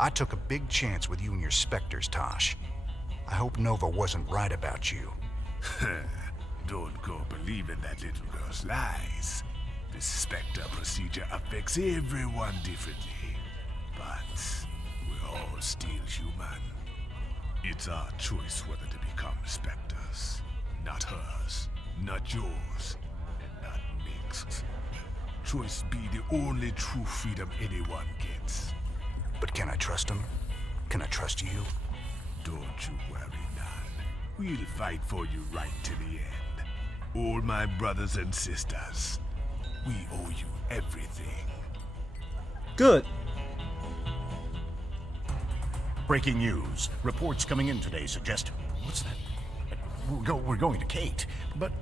I took a big chance with you and your specters, Tosh. I hope Nova wasn't right about you. Don't go believing that little girl's lies. The Spectre procedure affects everyone differently. But we're all still human. It's our choice whether to become Spectres. Not hers, not yours, and not Minsk's. Choice be the only true freedom anyone gets. But can I trust him? Can I trust you? Don't you worry, Nan. We'll fight for you right to the end. All my brothers and sisters. We owe you everything. Good. Breaking news. Reports coming in today suggest... What's that? We're going to Kate, but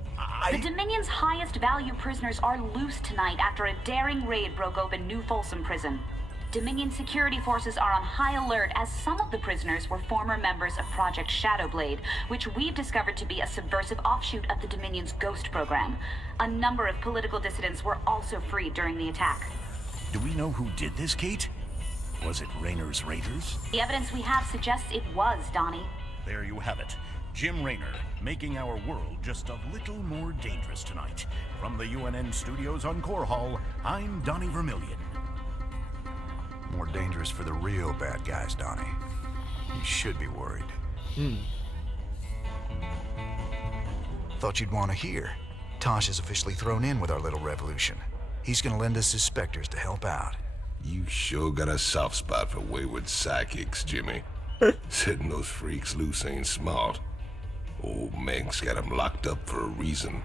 The Dominion's highest value prisoners are loose tonight after a daring raid broke open New Folsom Prison. Dominion security forces are on high alert as some of the prisoners were former members of Project Shadowblade, which we've discovered to be a subversive offshoot of the Dominion's Ghost program. A number of political dissidents were also freed during the attack. Do we know who did this, Kate? Was it Raynor's Raiders? The evidence we have suggests it was, Donnie. There you have it. Jim Raynor, making our world just a little more dangerous tonight. From the UNN studios on Core Hall, I'm Donnie Vermillion. More dangerous for the real bad guys, Donnie. You should be worried. Thought you'd want to hear. Tosh is officially thrown in with our little revolution. He's gonna lend us his specters to help out. You sure got a soft spot for wayward psychics, Jimmy. Setting those freaks loose ain't smart. Old Menk's got him locked up for a reason.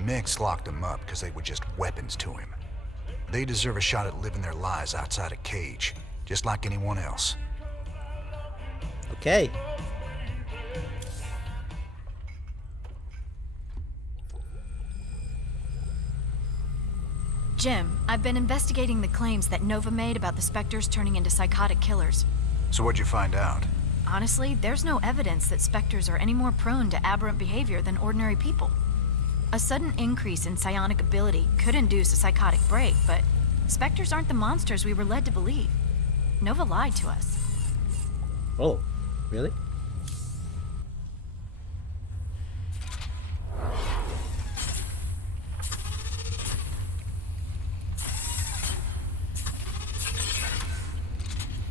Menk's locked them up because they were just weapons to him. They deserve a shot at living their lives outside a cage, just like anyone else. Okay. Jim, I've been investigating the claims that Nova made about the Spectres turning into psychotic killers. So what'd you find out? Honestly, there's no evidence that Spectres are any more prone to aberrant behavior than ordinary people. A sudden increase in psionic ability could induce a psychotic break, but Spectres aren't the monsters we were led to believe. Nova lied to us. Oh, really?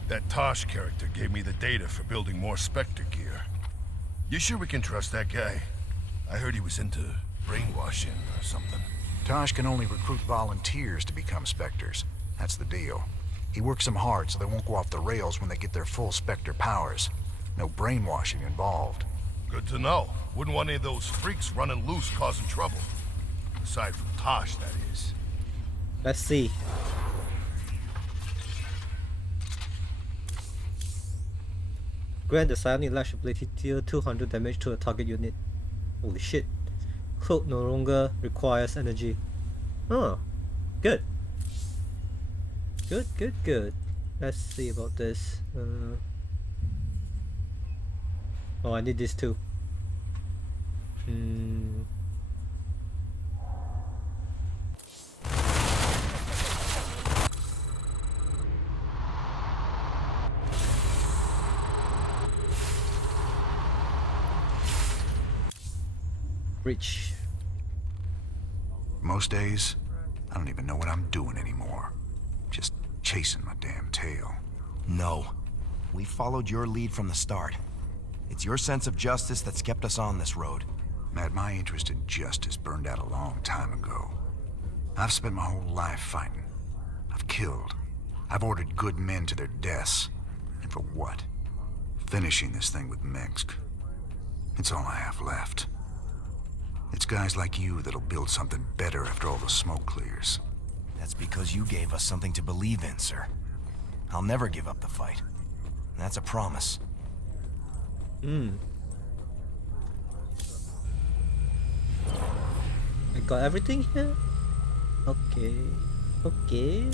That Tosh character gave me the data for building more Spectre gear. You sure we can trust that guy? I heard he was into brainwashing or something. Tosh can only recruit volunteers to become specters. That's the deal. He works them hard so they won't go off the rails when they get their full specter powers. No brainwashing involved. Good to know. Wouldn't want any of those freaks running loose causing trouble. Aside from Tosh, that is. Let's see. Grant the psionic lash ability to deal 200 damage to a target unit. Holy shit. Cloak no longer requires energy. Oh, good. Good. Let's see about this. Oh, I need this too. Reach. Most days, I don't even know what I'm doing anymore. Just chasing my damn tail. No. We followed your lead from the start. It's your sense of justice that's kept us on this road. Matt, my interest in justice burned out a long time ago. I've spent my whole life fighting. I've killed. I've ordered good men to their deaths. And for what? Finishing this thing with Minsk. It's all I have left. It's guys like you that'll build something better after all the smoke clears. That's because you gave us something to believe in, sir. I'll never give up the fight. That's a promise. I got everything here? Okay.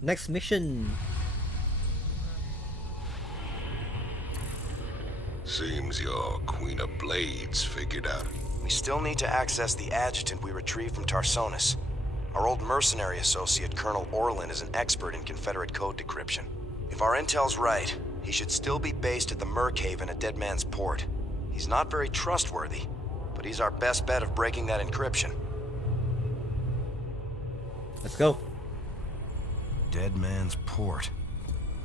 Next mission. Seems your Queen of Blades figured out. We still need to access the adjutant we retrieved from Tarsonis. Our old mercenary associate, Colonel Orlin, is an expert in Confederate code decryption. If our intel's right, he should still be based at the Merc Haven at Dead Man's Port. He's not very trustworthy, but he's our best bet of breaking that encryption. Let's go. Dead Man's Port.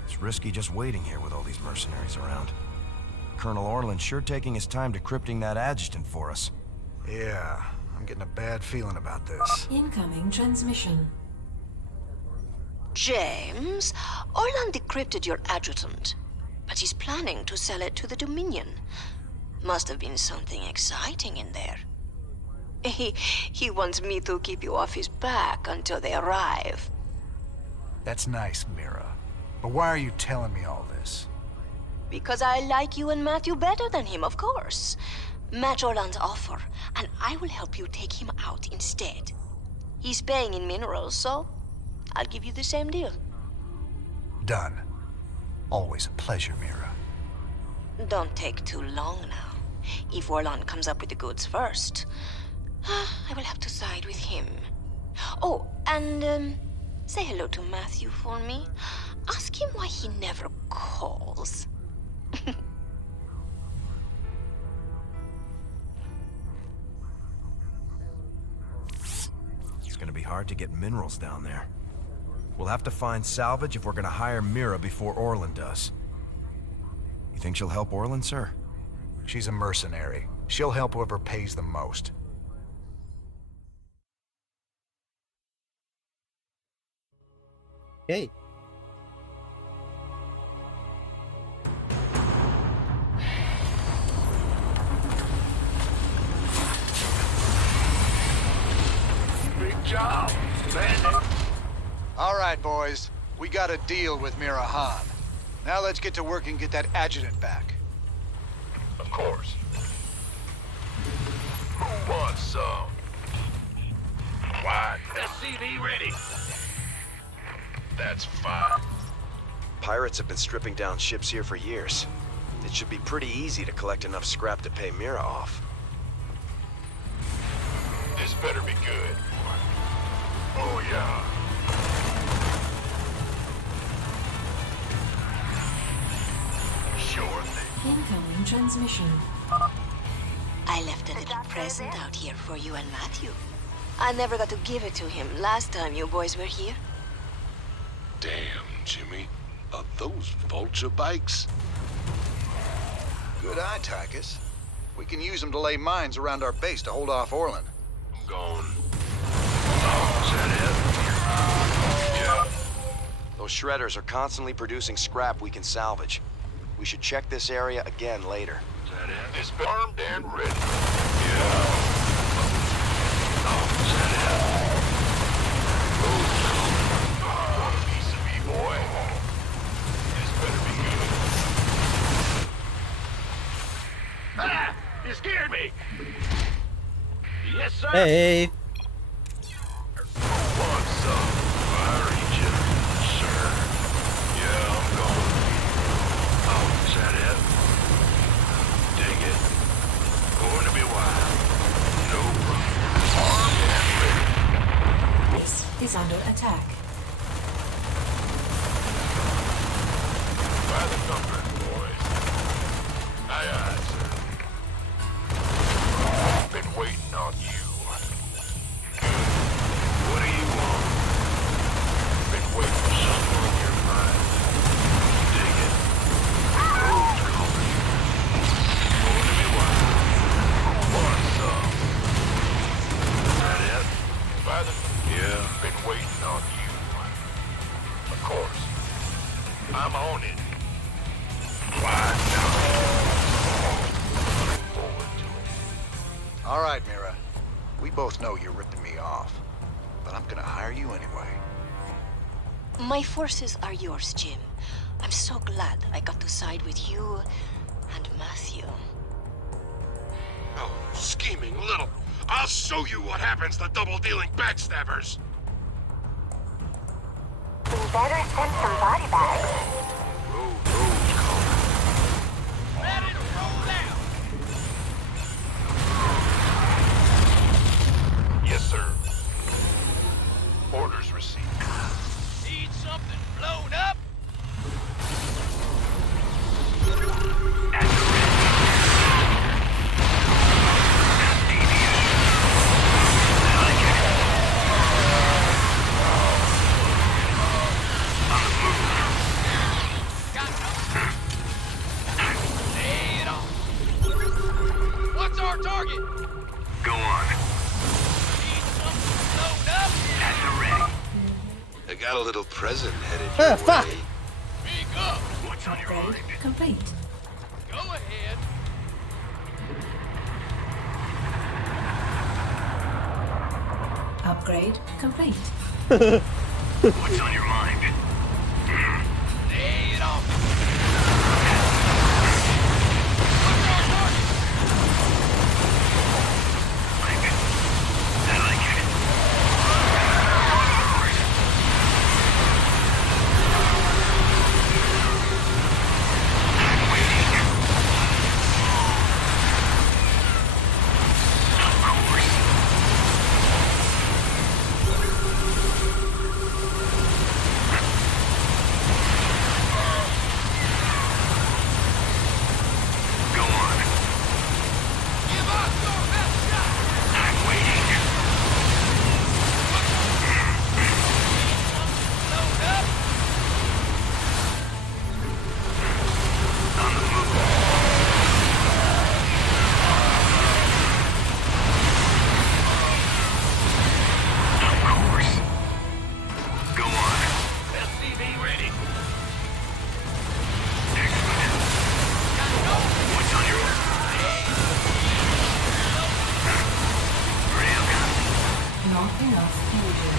It's risky just waiting here with all these mercenaries around. Colonel Orlin's sure taking his time decrypting that adjutant for us. Yeah, I'm getting a bad feeling about this. Incoming transmission. James, Orlan decrypted your adjutant, but he's planning to sell it to the Dominion. Must have been something exciting in there. He wants me to keep you off his back until they arrive. That's nice, Mira. But why are you telling me all this? Because I like you and Matthew better than him, of course. Match Orlan's offer, and I will help you take him out instead. He's paying in minerals, so I'll give you the same deal. Done. Always a pleasure, Mira. Don't take too long now. If Orlan comes up with the goods first, I will have to side with him. Oh, and say hello to Matthew for me. Ask him why he never calls. It's gonna be hard to get minerals down there. We'll have to find salvage if we're gonna hire Mira before Orlan does. You think she'll help Orlan, sir? She's a mercenary. She'll help whoever pays the most. Hey. Big job, Bandit. All right, boys. We got a deal with Mira Han. Now let's get to work and get that adjutant back. Of course. Who wants some? Why, SCV ready. That's fine. Pirates have been stripping down ships here for years. It should be pretty easy to collect enough scrap to pay Mira off. This better be good. Oh, yeah. Sure thing. Incoming transmission. I left a little present out here for you and Matthew. I never got to give it to him last time you boys were here. Damn, Jimmy. Are those vulture bikes? Good eye, Tychus. We can use them to lay mines around our base to hold off Orlan. I'm gone. Oh, is that it? Yeah. Those shredders are constantly producing scrap we can salvage. We should check this area again later. Is that it? It's armed and ready. Yeah. Oh, is that it? Oh, piece of me, boy. This better be good. Ah! You scared me! Yes, sir! Hey. Want some? I reach you, sir. Yeah, I'm gone. Oh, is that it? Dig it. Going to be wild. No problem. Armed and ready. This is under attack. By the thunder, boys. Aye, aye, sir. Been waiting on you. What do you want? Been waiting for something on your mind. Dig it. Road's coming. Going to be wild. Want some? Is that it? By the... Yeah. Been waiting on you. Of course. I'm on it. Why not? Looking forward to it. All right, Mira. We both know you're ripping me off. But I'm gonna hire you anyway. My forces are yours, Jim. I'm so glad I got to side with you and Matthew. Oh, scheming little. I'll show you what happens to double-dealing backstabbers. We better send some body bags. Road's coming. Ready to roll out. Yes, sir. load up. What's our target? Go on. Load up. At the ready. I got a little present headed Ah, your fuck. way. Speak up. What's on your Upgrade mind? complete. Go ahead. Upgrade complete. What's on your mind? Lay it on. What's our target? I like it. I'm waiting. Of course. Go on. Give us your best shot. I'm waiting. Load up. On the move. Of course. Go on. SCV ready. Excellent. What's on your railgun? Not enough fusion.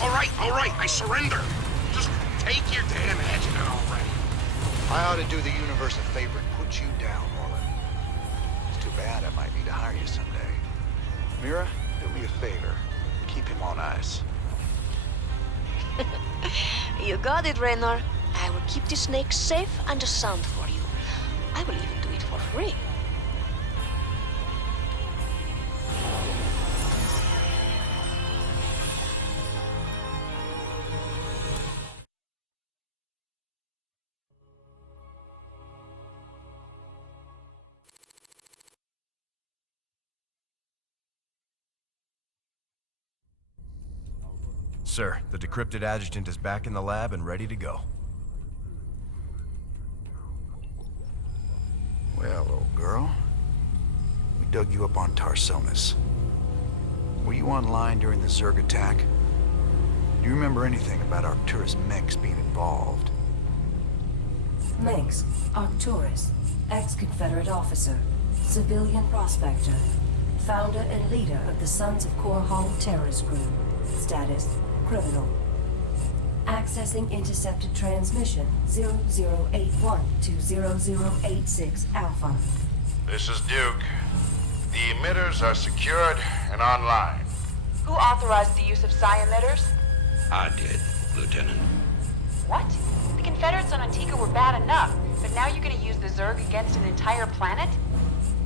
All right, I surrender. Just take your damn adjutant already. I ought to do the universe a favor and put you down, Orlin. It's too bad I might need to hire you someday. Mira, do me a favor. Keep him on ice. You got it, Raynor. I will keep the snake safe and sound for you. I will even do it for free. Sir, the decrypted adjutant is back in the lab and ready to go. Well, old girl, we dug you up on Tarsonis. Were you online during the Zerg attack? Do you remember anything about Arcturus Mengs being involved? Mengs, Arcturus, ex-Confederate officer, civilian prospector, founder and leader of the Sons of Korhal terrorist group. Status, criminal. Accessing intercepted transmission 0081 to 0086 Alpha. This is Duke. The emitters are secured and online. Who authorized the use of psi emitters? I did, Lieutenant. What? The Confederates on Antigua were bad enough, but now you're gonna use the Zerg against an entire planet?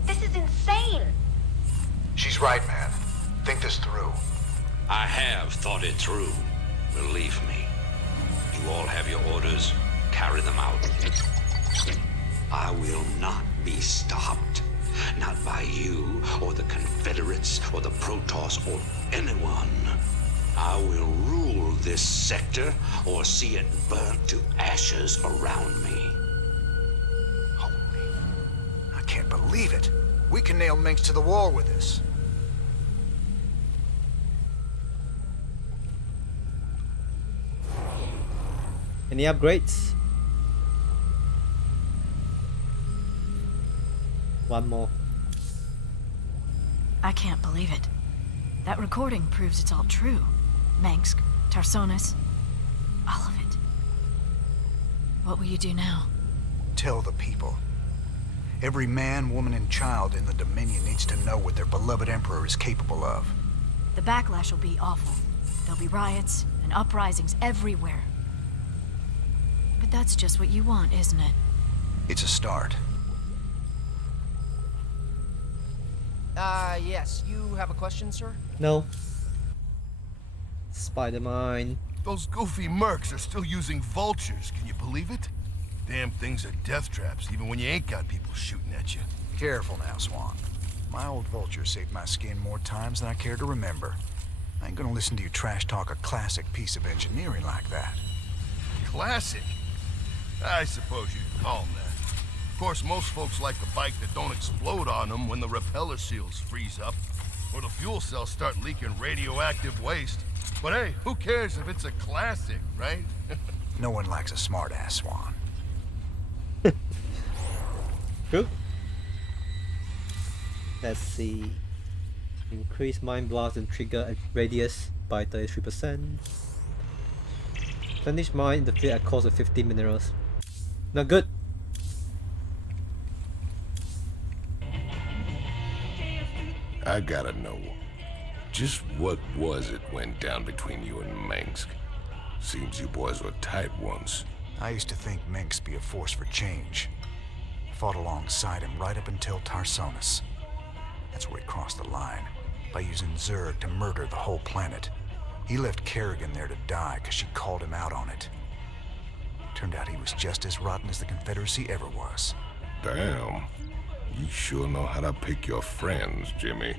This is insane! She's right, man. Think this through. I have thought it through. Believe me. You all have your orders. Carry them out. I will not be stopped. Not by you, or the Confederates, or the Protoss, or anyone. I will rule this sector, or see it burnt to ashes around me. I can't believe it. We can nail Mengs to the wall with this. Any upgrades? One more. I can't believe it. That recording proves it's all true. Mengs, Tarsonis, all of it. What will you do now? Tell the people. Every man, woman, and child in the Dominion needs to know what their beloved Emperor is capable of. The backlash will be awful. There'll be riots and uprisings everywhere. But that's just what you want, isn't it? It's a start. Yes. You have a question, sir? No. Spider-Man. Those goofy mercs are still using vultures, can you believe it? Damn things are death traps, even when you ain't got people shooting at you. Careful now, Swan. My old vulture saved my skin more times than I care to remember. I ain't gonna listen to you trash talk a classic piece of engineering like that. Classic? I suppose you'd call them that. Of course, most folks like the bike that don't explode on them when the repeller seals freeze up, or the fuel cells start leaking radioactive waste. But hey, who cares if it's a classic, right? No one likes a smart-ass, Swan. True. Let's see. Increase mind blast and trigger radius by 33%. Vanish mine in the field at cost of 50 minerals. Not good. I gotta know, just what was it went down between you and Mengsk? Seems you boys were tight once. I used to think Mengsk be a force for change. Fought alongside him right up until Tarsonis. That's where he crossed the line, by using Zerg to murder the whole planet. He left Kerrigan there to die because she called him out on it. Turned out he was just as rotten as the Confederacy ever was. Damn. You sure know how to pick your friends, Jimmy.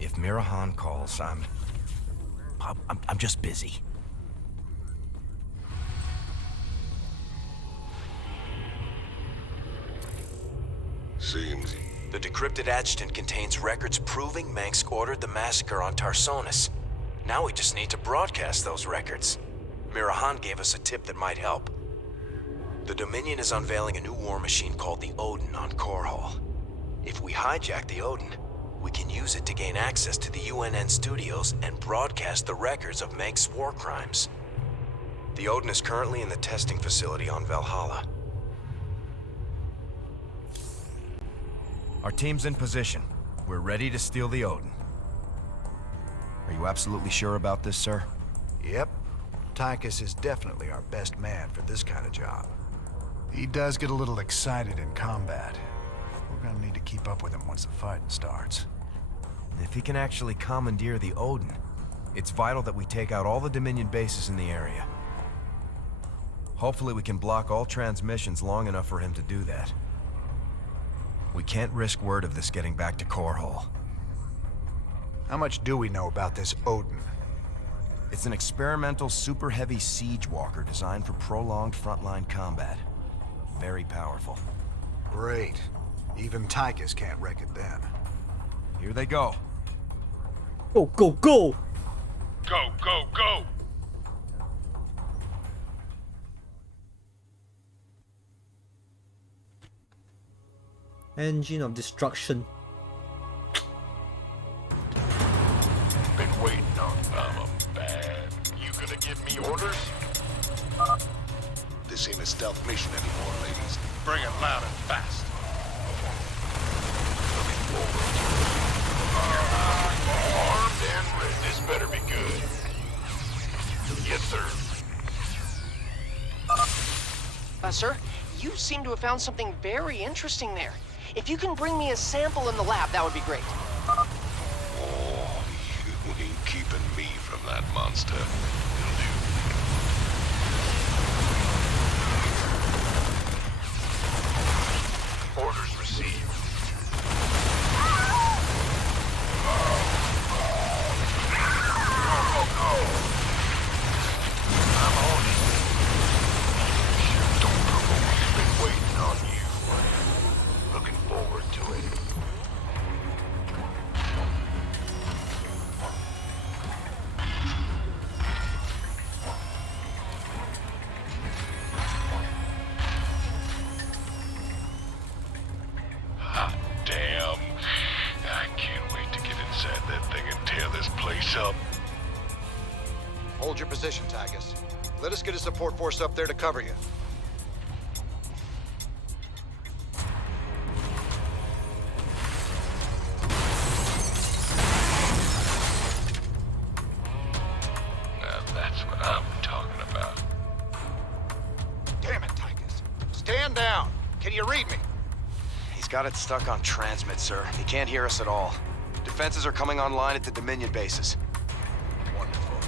If Mirahan calls, I'm just busy. Seems the decrypted adjutant contains records proving Mengsk ordered the massacre on Tarsonis. Now we just need to broadcast those records. Mirahan gave us a tip that might help. The Dominion is unveiling a new war machine called the Odin on Korhal. If we hijack the Odin, we can use it to gain access to the UNN studios and broadcast the records of Mengsk's war crimes. The Odin is currently in the testing facility on Valhalla. Our team's in position. We're ready to steal the Odin. Are you absolutely sure about this, sir? Yep. Tychus is definitely our best man for this kind of job. He does get a little excited in combat. We're gonna need to keep up with him once the fighting starts. If he can actually commandeer the Odin, it's vital that we take out all the Dominion bases in the area. Hopefully we can block all transmissions long enough for him to do that. We can't risk word of this getting back to Korhal. How much do we know about this Odin? It's an experimental super-heavy siege walker designed for prolonged frontline combat. Very powerful. Great. Even Tychus can't wreck it then. Here they go. Go, go, go! Go, go, go! Engine of destruction. Been waiting on bad. You gonna give me orders? This ain't a stealth mission anymore, ladies. Bring it loud and fast. Armed and ready. This better be good. Yes, sir. Sir, you seem to have found something very interesting there. If you can bring me a sample in the lab, that would be great. Oh, you ain't keeping me from that monster. Orders received. I'm on it. Don't provoke. Been waiting on you. Looking forward to it. Hot damn. I can't wait to get inside that thing and tear this place up. Hold your position, Tychus. Let us get a support force up there to cover you. Now that's what I'm talking about. Damn it, Tychus. Stand down. Can you read me? He's got it stuck on transmit, sir. He can't hear us at all. Defenses are coming online at the Dominion bases. Wonderful.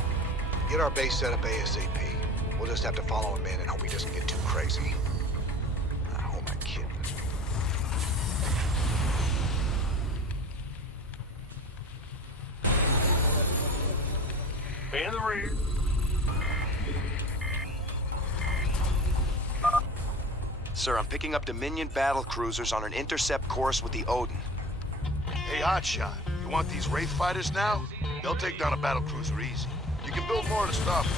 Get our base set up ASAP. We'll just have to follow him in and hope he doesn't get too crazy. I hope my kid was In the rear. Sir, I'm picking up Dominion battle cruisers on an intercept course with the Odin. Hey, Hotshot, you want these Wraith fighters now? They'll take down a battlecruiser easy. You can build more to stop them.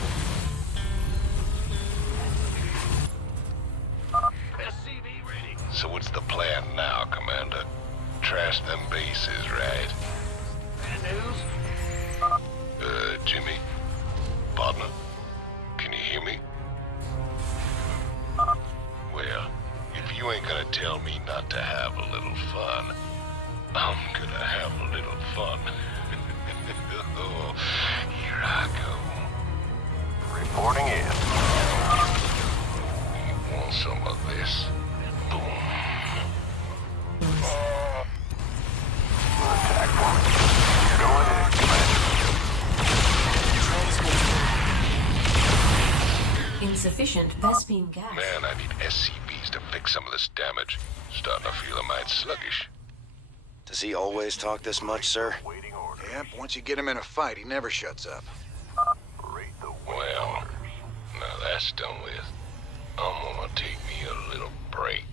SCV ready. So what's the plan now, Commander? Trash them bases, right? Bad news? Jimmy? Partner? Can you hear me? Well, if you ain't gonna tell me not to have a little fun, I'm gonna have a little fun. Oh, here I go. Reporting in. You want some of this? Boom. Attack formation. Go ahead, Commander. Insufficient Vespine gas. Man, I need SCVs to fix some of this damage. Starting to feel a mite sluggish. Does he always talk this much, sir? Yep, once you get him in a fight, he never shuts up. Well, now that's done with. I'm gonna take me a little break.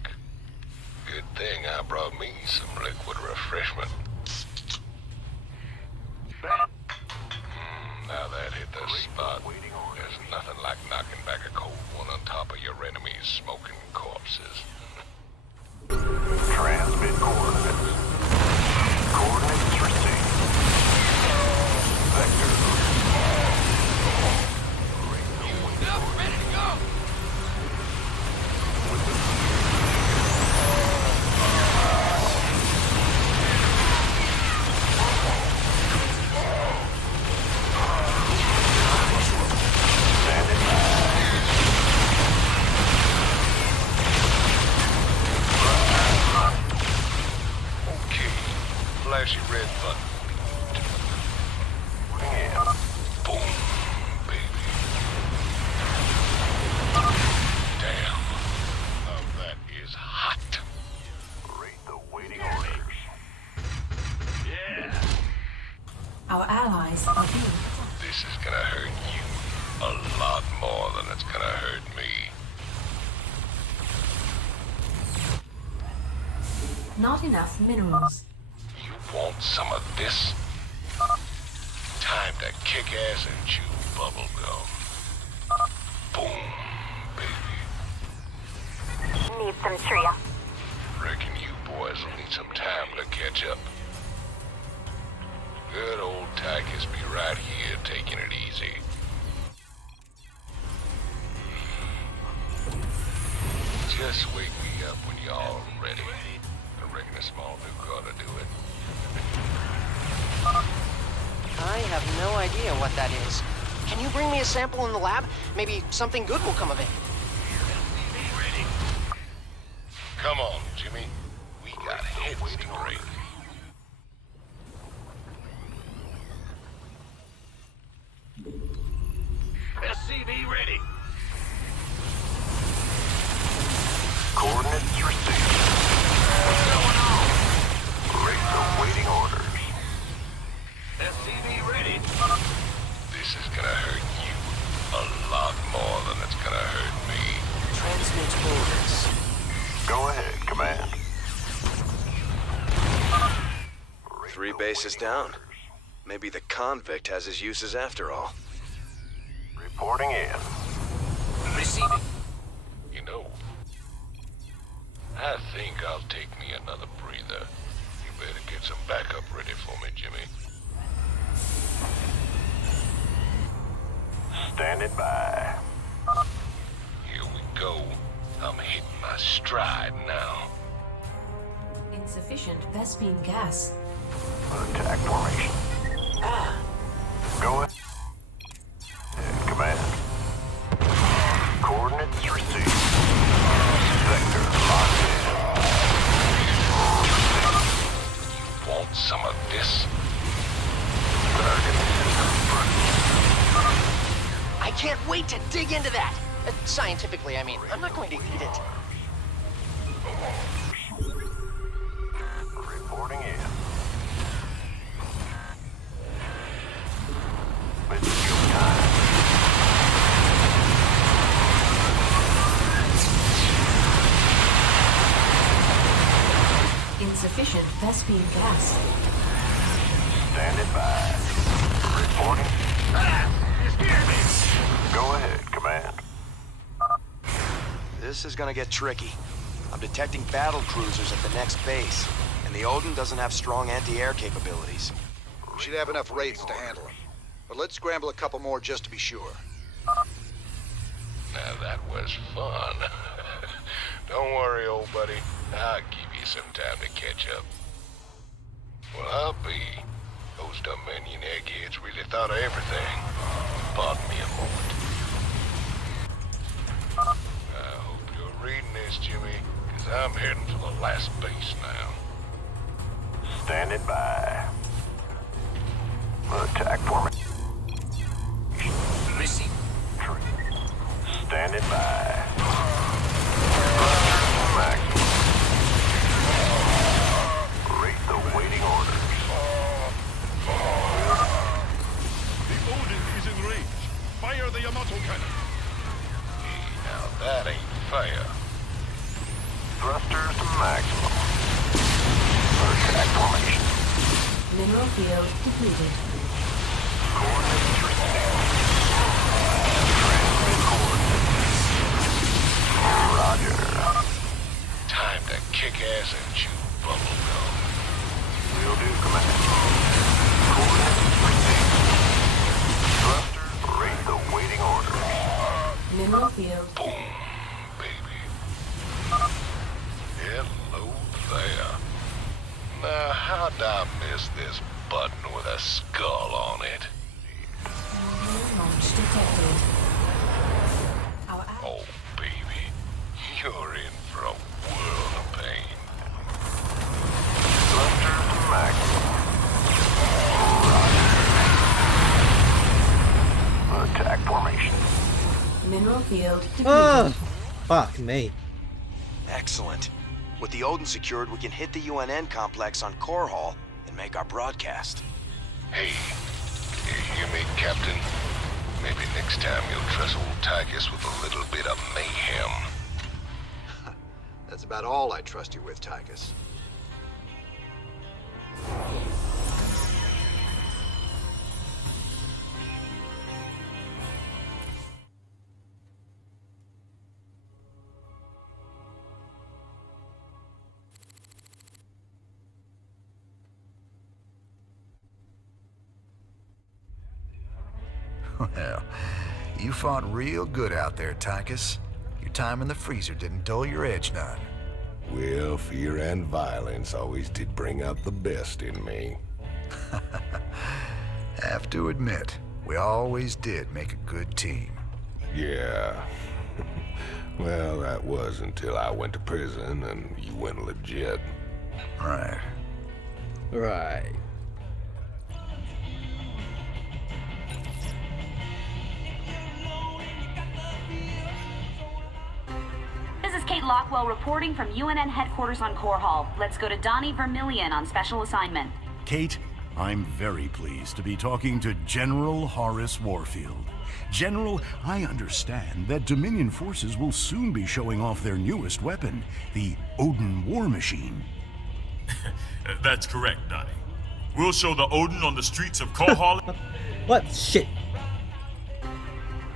Good thing I brought me some liquid refreshment. Now that hit the spot. There's nothing like knocking back a cold one on top of your enemy's smoking corpses. Transmit coordinates. Coordinates received. Vector. Enough, ready to go! Flashy red button. Boom, baby. Damn. Oh, that is hot. Rate the waiting orders. Yeah. Our allies are being This is gonna hurt you a lot more than it's gonna hurt me. not enough minerals. You want some of this? Time to kick ass and chew bubble gum. Boom, baby. Need some trio. Reckon you boys will need some time to catch up. Good old Tychus be right here taking it easy. Just wake me up when you're all ready. I reckon a small nuke ought to do it. I have no idea what that is. Can you bring me a sample in the lab? Maybe something good will come of it. Come on, Jimmy. We got heads to break. SCV ready. Coordinates received. What's going on? Rates awaiting orders. SCV ready. This is gonna hurt you a lot more than it's gonna hurt me. Transmit orders. Go ahead, Command. 3 bases down. Maybe the convict has his uses after all. Reporting in. Receiving. You know, I think I'll take me another breather. You better get some backup ready for me, Jimmy. Standing by. Here we go. I'm hitting my stride now. Insufficient Vespine gas. Attack formation. Go ahead, Command. Coordinates received. Sector locked in. to dig into that. Scientifically, I mean. I'm not going to eat it. Reporting in. It's your time. Insufficient Vespine gas. Standing by. Reporting. You scared me! Go ahead, Command. This is gonna get tricky. I'm detecting battle cruisers at the next base, and the Odin doesn't have strong anti-air capabilities. We should have enough raids to handle them. But let's scramble a couple more just to be sure. Now that was fun. Don't worry, old buddy. I'll give you some time to catch up. Well, I'll be. Those Dominion eggheads really thought of everything. Pardon me a moment. I hope you're reading this, Jimmy, because I'm heading for the last base now. Standing by. Attack formation. Missy. Standing by. Rate the waiting orders. The Odin is in range. Fire the Yamato cannon. Now that ain't fair. Thrusters to maximum. Attack formation. Mineral field depleted. Coordinates received. Transmit coordinates. Roger. Time to kick ass and chew bubblegum. Will do, Command. Coordinates received. Thrusters rate the waiting order. Mineral field. Boom, baby. Hello there. Now, how'd I miss this button with a skull on it? Launch detected. Oh, baby. You're in for a world of pain. Thrusters maximum. Roger. Attack formation. Mineral field depleted. Oh, fuck me. Excellent. With the Odin secured, we can hit the UNN complex on Core Hall and make our broadcast. Hey, you hear me, Captain? Maybe next time you'll trust old Tychus with a little bit of mayhem. That's about all I trust you with, Tychus. Well, you fought real good out there, Tychus. Your time in the freezer didn't dull your edge none. Well, fear and violence always did bring out the best in me. Have to admit, we always did make a good team. Yeah. Well, that was until I went to prison and you went legit. Right. Right. This is Kate Lockwell reporting from UNN headquarters on Core Hall. Let's go to Donnie Vermillion on special assignment. Kate, I'm very pleased to be talking to General Horace Warfield. General, I understand that Dominion forces will soon be showing off their newest weapon, the Odin War Machine. That's correct, Donnie. We'll show the Odin on the streets of Core Hall. What shit?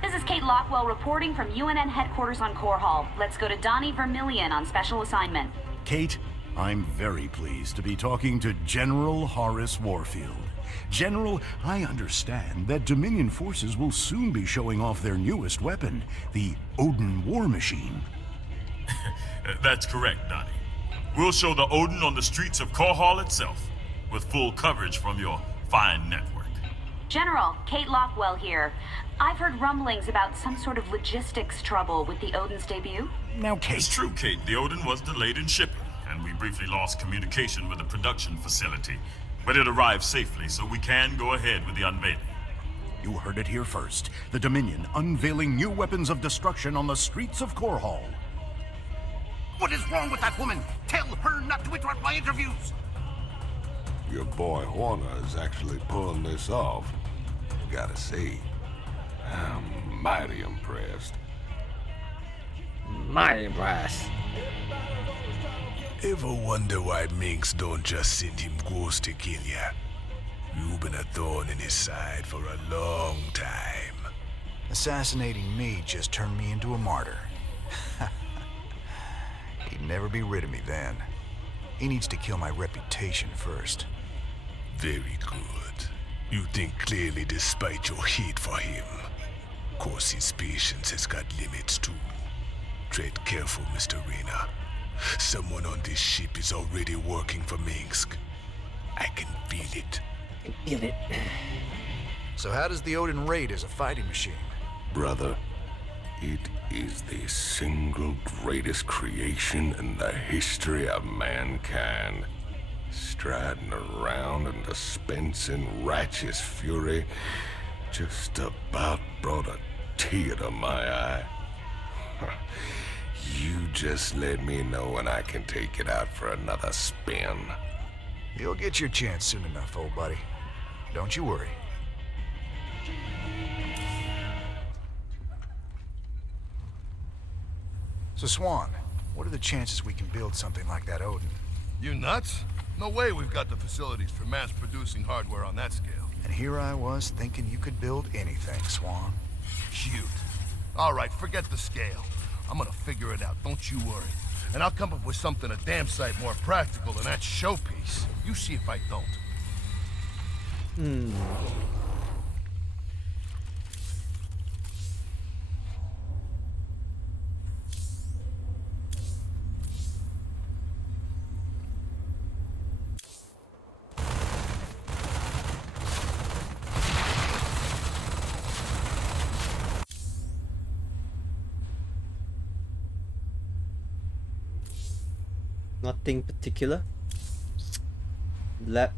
This is Kate Lockwell reporting from UNN headquarters on Core Hall. Let's go to Donnie Vermillion on special assignment. Kate, I'm very pleased to be talking to General Horace Warfield. General, I understand that Dominion forces will soon be showing off their newest weapon, the Odin War Machine. That's correct, Donnie. We'll show the Odin on the streets of Core Hall itself, with full coverage from your fine network. General, Kate Lockwell here. I've heard rumblings about some sort of logistics trouble with the Odin's debut. Now, Kate. It's true, Kate. The Odin was delayed in shipping, and we briefly lost communication with the production facility. But it arrived safely, so we can go ahead with the unveiling. You heard it here first. The Dominion unveiling new weapons of destruction on the streets of Korhal. What is wrong with that woman? Tell her not to interrupt my interviews! Your boy Horner is actually pulling this off. Gotta say, I'm mighty impressed. Mighty impressed. Ever wonder why Minx don't just send him ghosts to kill ya? You've been a thorn in his side for a long time. Assassinating me just turned me into a martyr. He'd never be rid of me then. He needs to kill my reputation first. Very good. You think clearly despite your hate for him. Of course, his patience has got limits too. Tread careful, Mr. Reyna. Someone on this ship is already working for Minsk. I can feel it. Feel it. So how does the Odin raid as a fighting machine? Brother, it is the single greatest creation in the history of mankind. Striding around and dispensing righteous fury just about brought a tear to my eye. You just let me know when I can take it out for another spin. You'll get your chance soon enough, old buddy. Don't you worry. So, Swan, what are the chances we can build something like that Odin? You nuts? No way we've got the facilities for mass-producing hardware on that scale. And here I was thinking you could build anything, Swan. Cute. All right, forget the scale. I'm gonna figure it out, don't you worry. And I'll come up with something a damn sight more practical than that showpiece. You see if I don't. Nothing particular. Lab.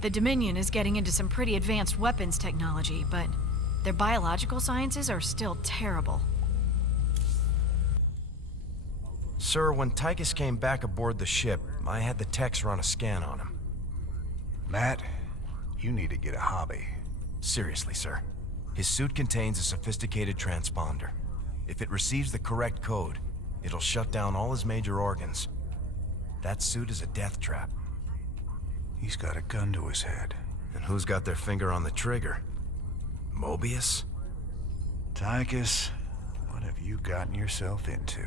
The Dominion is getting into some pretty advanced weapons technology, but their biological sciences are still terrible. Sir, when Tychus came back aboard the ship, I had the techs run a scan on him. Matt, you need to get a hobby. Seriously, sir. His suit contains a sophisticated transponder. If it receives the correct code, it'll shut down all his major organs. That suit is a death trap. He's got a gun to his head. And who's got their finger on the trigger? Mobius? Tychus, what have you gotten yourself into?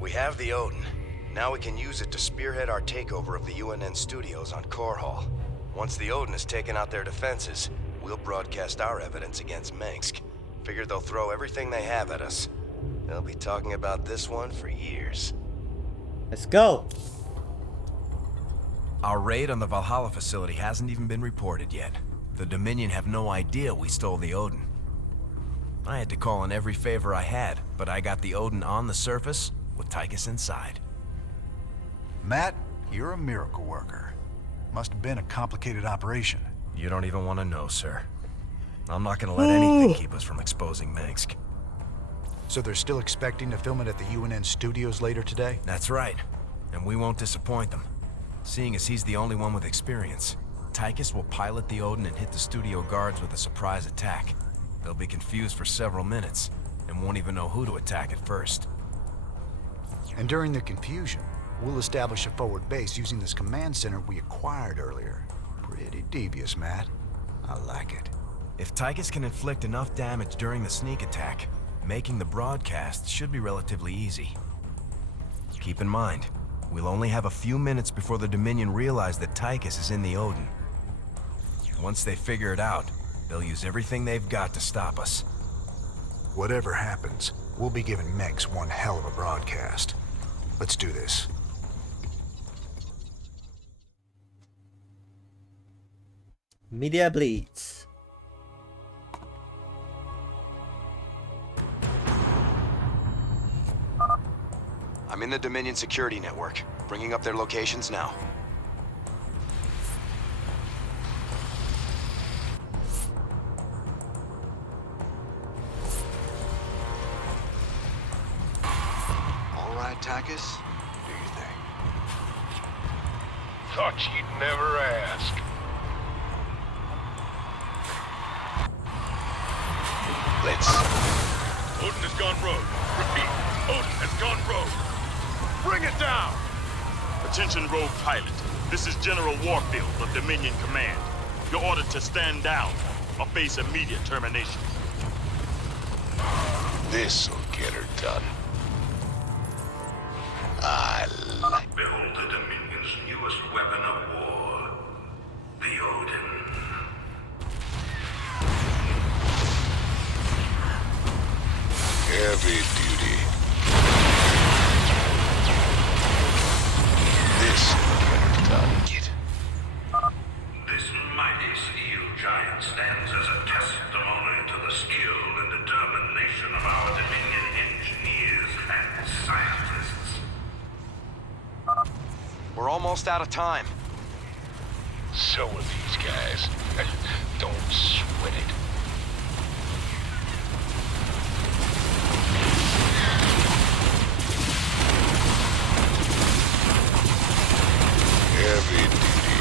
We have the Odin. Now we can use it to spearhead our takeover of the UNN studios on Korhal. Once the Odin has taken out their defenses, we'll broadcast our evidence against Minsk. Figure they'll throw everything they have at us. They'll be talking about this one for years. Let's go. Our raid on the Valhalla facility hasn't even been reported yet. The Dominion have no idea we stole the Odin. I had to call in every favor I had, but I got the Odin on the surface with Tychus inside. Matt, you're a miracle worker. Must have been a complicated operation. You don't even want to know, sir. I'm not gonna let anything keep us from exposing Minsk. So they're still expecting to film it at the UNN studios later today? That's right. And we won't disappoint them. Seeing as he's the only one with experience, Tychus will pilot the Odin and hit the studio guards with a surprise attack. They'll be confused for several minutes, and won't even know who to attack at first. And during the confusion, we'll establish a forward base using this command center we acquired earlier. Pretty devious, Matt. I like it. If Tychus can inflict enough damage during the sneak attack, making the broadcast should be relatively easy. Keep in mind, we'll only have a few minutes before the Dominion realize that Tychus is in the Odin. Once they figure it out, they'll use everything they've got to stop us. Whatever happens, we'll be giving Minx one hell of a broadcast. Let's do this. Media Blitz. I'm in the Dominion security network, bringing up their locations now. All right, Takis. Do your thing. Thought you'd never ask. Blitz. Odin has gone rogue. Repeat, Odin has gone rogue. Bring it down! Attention, rogue pilot. This is General Warfield of Dominion Command. You're ordered to stand down or face immediate termination. This'll get her done. Behold the Dominion's newest weapon of war, the Odin. Heavy duty. This'll get her done. This mighty steel giant stands as a testimony to the skill and determination of our Dominion engineers and scientists. We're almost out of time. So are these guys. Don't sweat it. Heavy duty.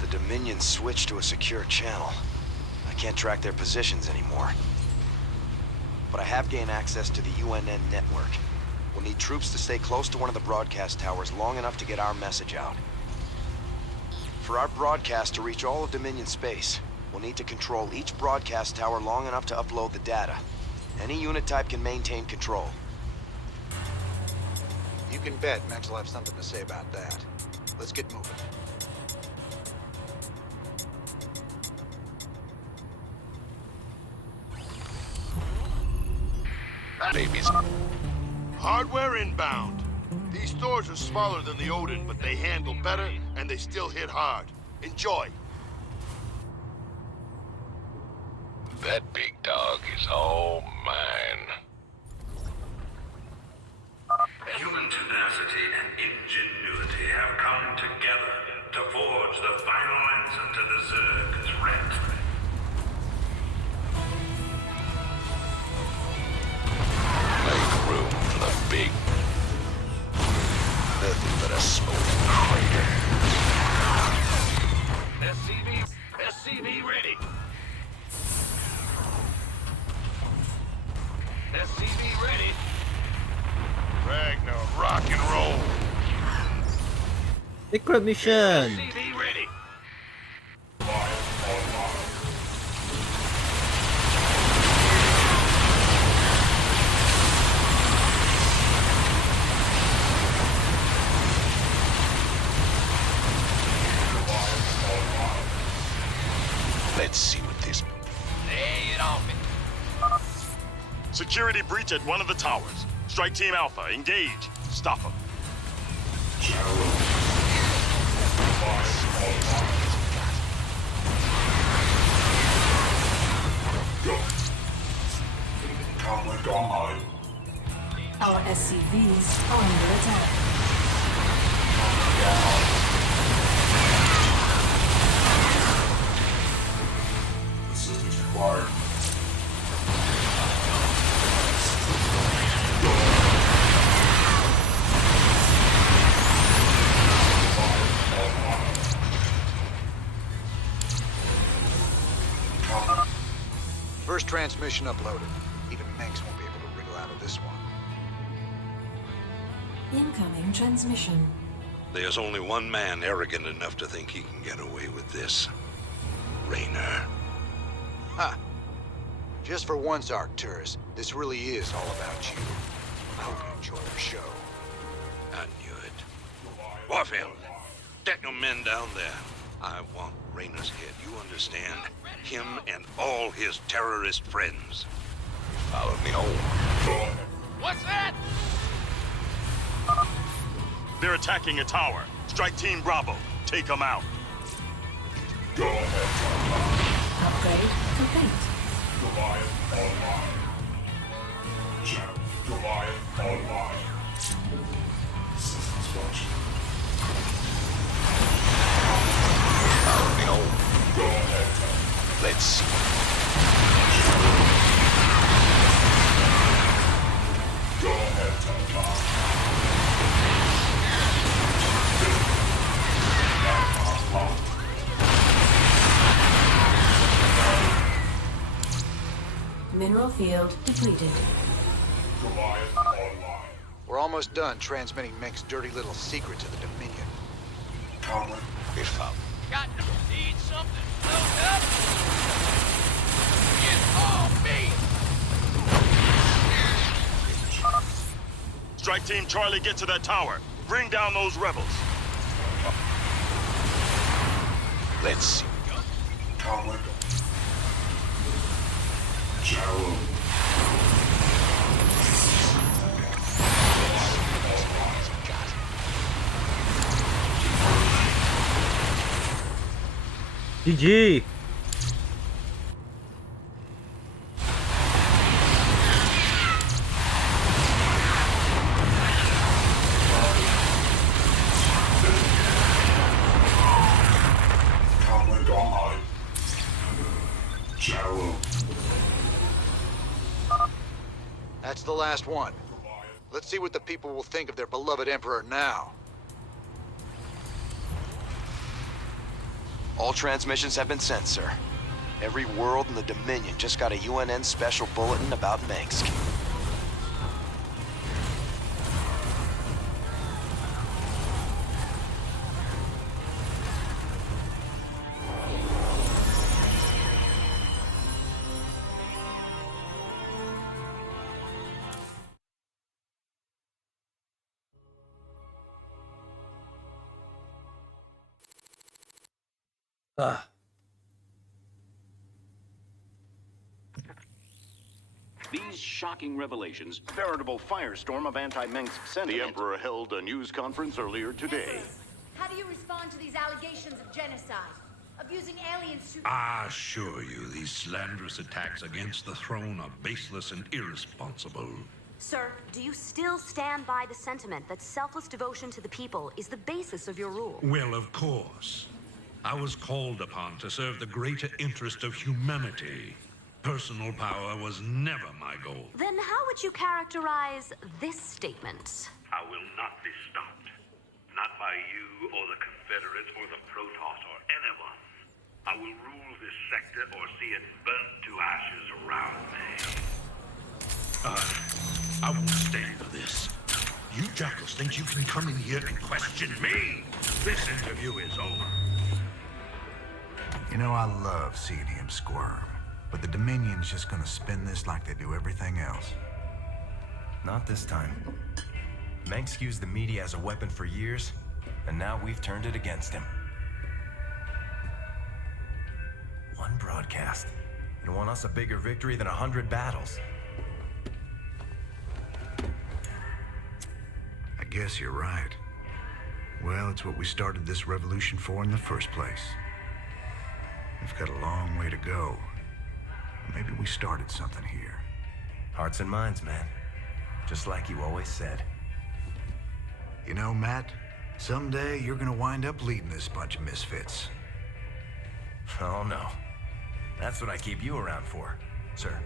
The Dominion switched to a secure channel. I can't track their positions anymore. But I have gained access to the UNN network. We'll need troops to stay close to one of the broadcast towers long enough to get our message out. For our broadcast to reach all of Dominion space, we'll need to control each broadcast tower long enough to upload the data. Any unit type can maintain control. You can bet Max will have something to say about that. Let's get moving. Babies. Hardware inbound. These stores are smaller than the Odin, but they handle better and they still hit hard. Enjoy. That big dog is all mine. Human tenacity and ingenuity have come together to forge the final answer to the Zerg threat. Make room for the big... nothing but a smoking crater. SCV ready. SCV ready. Ragnar, rock and roll. Secret mission. SCV ready. Let's see what this... Lay it on me. Security breach at one of the towers. Strike Team Alpha, engage. Stop them. Our SCVs are under attack. Assistance required. First transmission uploaded. Even Manx won't be able to wriggle out of this one. Incoming transmission. There's only one man arrogant enough to think he can get away with this. Raynor. Ha! Just for once, Arcturus, this really is all about you. I hope you enjoy our show. I knew it. Warfield, get your men down there. I want Raynor's head, you understand? Him and all his terrorist friends. Follow me home. What's that? They're attacking a tower. Strike Team Bravo. Take them out. Upgrade complete. Goliath online. Channel Goliath online. Systems function. Go ahead. Let's see. Go ahead, Telecom. Mineral field depleted. Goliath online. We're almost done transmitting Mink's dirty little secret to the Dominion. Comrade, If Got to need something loaded up. It's all me. Strike Team Charlie, get to that tower. Bring down those rebels. let's see. Comrade. Channel. GG. Comrade online. Channel. That's the last one. Let's see what the people will think of their beloved Emperor now. All transmissions have been sent, sir. Every world in the Dominion just got a UNN special bulletin about Minsk. These shocking revelations, veritable firestorm of anti-Minsk sentiment. The Emperor held a news conference earlier today. How do you respond to these allegations of genocide? Of using aliens to... I assure you, these slanderous attacks against the throne are baseless and irresponsible. Sir, do you still stand by the sentiment that selfless devotion to the people is the basis of your rule? Well, of course. I was called upon to serve the greater interest of humanity. Personal power was never my goal. Then how would you characterize this statement? I will not be stopped. Not by you or the Confederates or the Protoss or anyone. I will rule this sector or see it burnt to ashes around me. I won't stand for this. You jackals think you can come in here and question me? This interview is over. You know, I love seeing him squirm. But the Dominion's just gonna spin this like they do everything else. Not this time. Manx used the media as a weapon for years, and now we've turned it against him. One broadcast. You want us a bigger victory than 100 battles. I guess you're right. Well, it's what we started this revolution for in the first place. We've got a long way to go. Maybe we started something here. Hearts and minds, man. Just like you always said. You know, Matt, someday you're gonna wind up leading this bunch of misfits. Oh, no. That's what I keep you around for, sir.